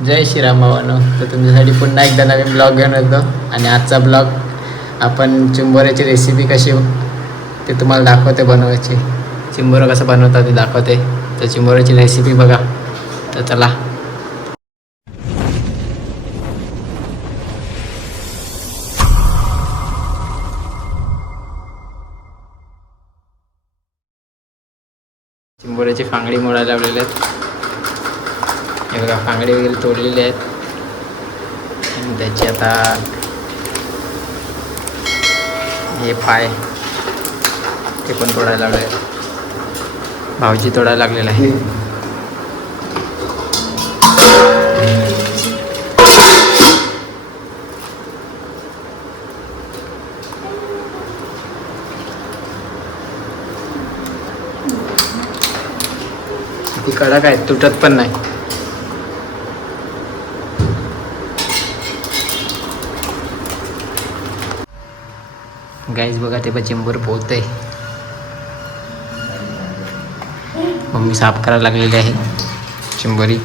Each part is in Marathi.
जय श्रीराम भावानो. तर तुमच्यासाठी पुन्हा एकदा नवीन ब्लॉग घेऊन येतो. आणि आजचा ब्लॉग आपण चिंबोऱ्याची रेसिपी कशी ते तुम्हाला दाखवते बनवायची. चिंबोरं कसं बनवतात ते दाखवते. तर चिंबोऱ्याची रेसिपी बघा. तर चला. चिंबोऱ्याची फांगडी मोडायला लावलेले आहेत. हे बघा फांगडी वगैरे तोडलेली आहेत. आणि त्याची आता हे पाय ते पण तोडायला लावले. भाऊजी तोडायला लागलेला आहे. ती कडक आहे, तुटत पण नाही. गाईज बघा ते पण चिंबोर पोहतंय. मम्मी साफ करायला लागलेली आहे चिंबोरी.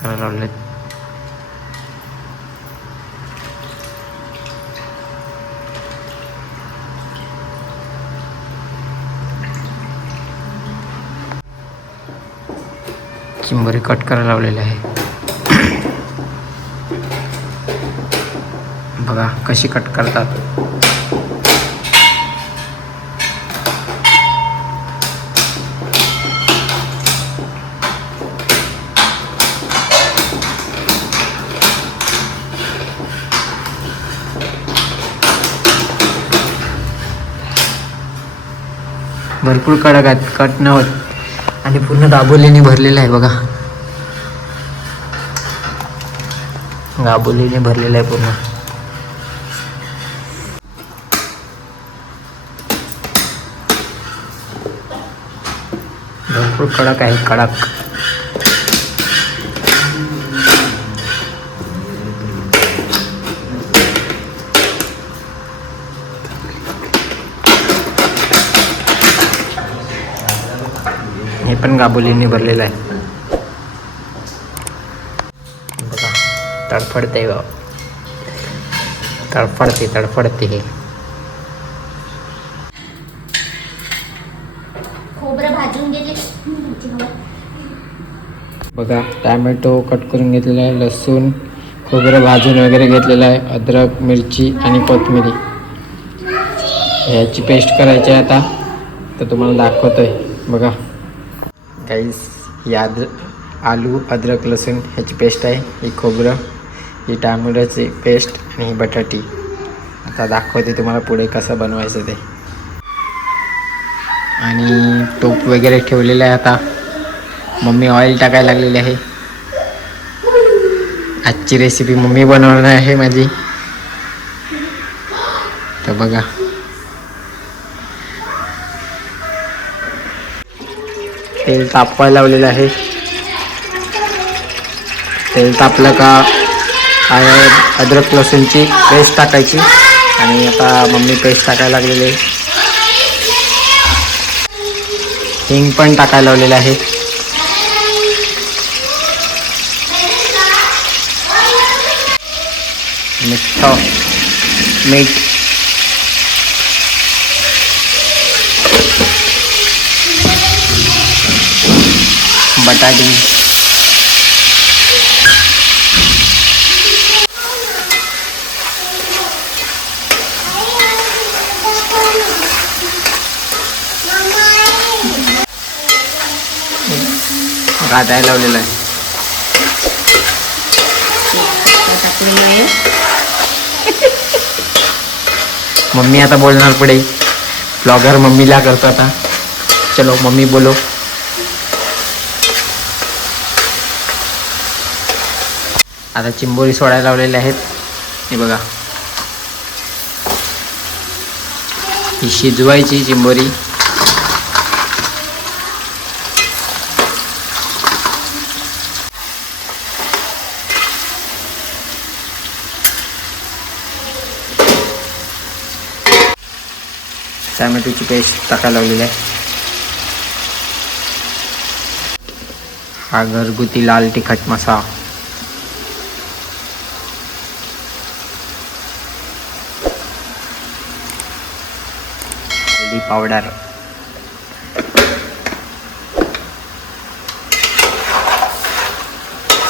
करायला लावले. चिंबोरी कट करायला लावलेली आहे. बघा कशी कट करतात. भरपूर कडक आहेत, कट न होत. आणि पूर्ण दाबोलीने भरलेलं आहे बघा. दाबोलीने भरलेलं आहे पूर्ण. भरपूर कडक आहे, कडक. हे पण गाबोलीने भरलेलं आहे बघा. तडफडते बा, तडफडते तडफडते. हे खोबरं भाजून घेतले बघा. टॅमॅटो कट करून घेतलेला आहे, लसूण खोबरं भाजून वगैरे घेतलेलं आहे, अद्रक मिरची आणि कोथिंबीर ह्याची पेस्ट करायची आहे आता. तर तुम्हाला दाखवतोय बघा. गाईस ही आलू अद्रक लसूण ह्याची पेस्ट आहे. ही खोबरं, ही टॅमॅटोची पेस्ट आणि ही बटाटी. आता दाखवते तुम्हाला पुढे कसं बनवायचं ते. आणि तूप वगैरे ठेवलेलं आहे. आता मम्मी ऑइल टाकायला लागलेली आहे. आजची रेसिपी मम्मी बनवणार आहे माझी. तर बघा तेल तापवायला लावलेलं आहे. तेल तापलं का अद्रक लसूणची पेस्ट टाकायची. आणि आता मम्मी पेस्ट टाकायला लागलेली आहे. हिंग पण टाकायला लावलेलं आहे. मीठ बटाटी घाटायला लावलेलं आहे. मम्मी आता बोलणार पुढे. ब्लॉगर मम्मीला करतो आता. चलो मम्मी बोलो. आता चिंबोरी सोडायला लावलेले आहेत. हे बघा ही शिजवायची चिंबोरी. टॅमॅटोची पेस्ट टाकायला लावलेली आहे. हा घरगुती लाल तिखट मसाला. हळदी पावडर.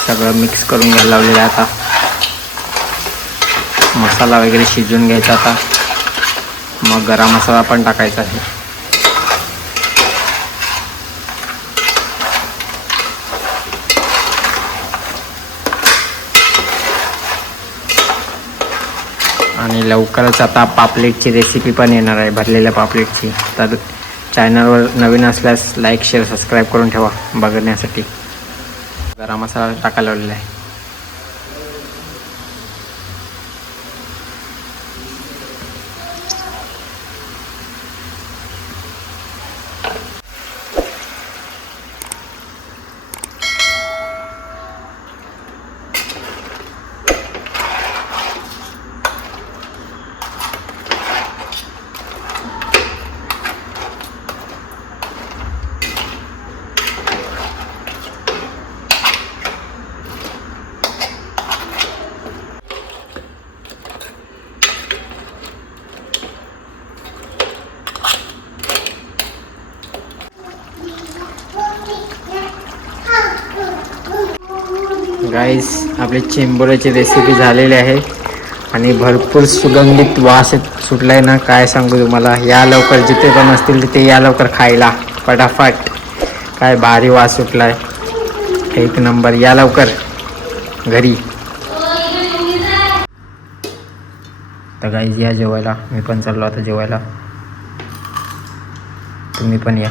सगळं मिक्स करून घ्यायला लावलेलं आहे. आता मसाला वगैरे शिजवून घ्यायचा. आता मग गरम मसाला पण टाकायचा आहे. आणि लवकरच आता पापलेटची रेसिपी पण येणार आहे, भरलेल्या पापलेटची. तर चॅनलवर नवीन असल्यास लाईक शेअर सबस्क्राईब करून ठेवा बघण्यासाठी. गरम मसाला टाकायला लावलेला आहे. गाईस, आपली चिंबोऱ्याची रेसिपी झालेली आहे आणि भरपूर सुगंधित वास सुटला आहे ना, काय सांगू तुम्हाला. या लवकर, जिथे पण असतील तिथे या लवकर खायला फटाफट. काय भारी वास सुटला आहे, एक नंबर. या लवकर घरी. तर गाईज या जेवायला. मी पण चाललो आता जेवायला, तुम्ही पण या.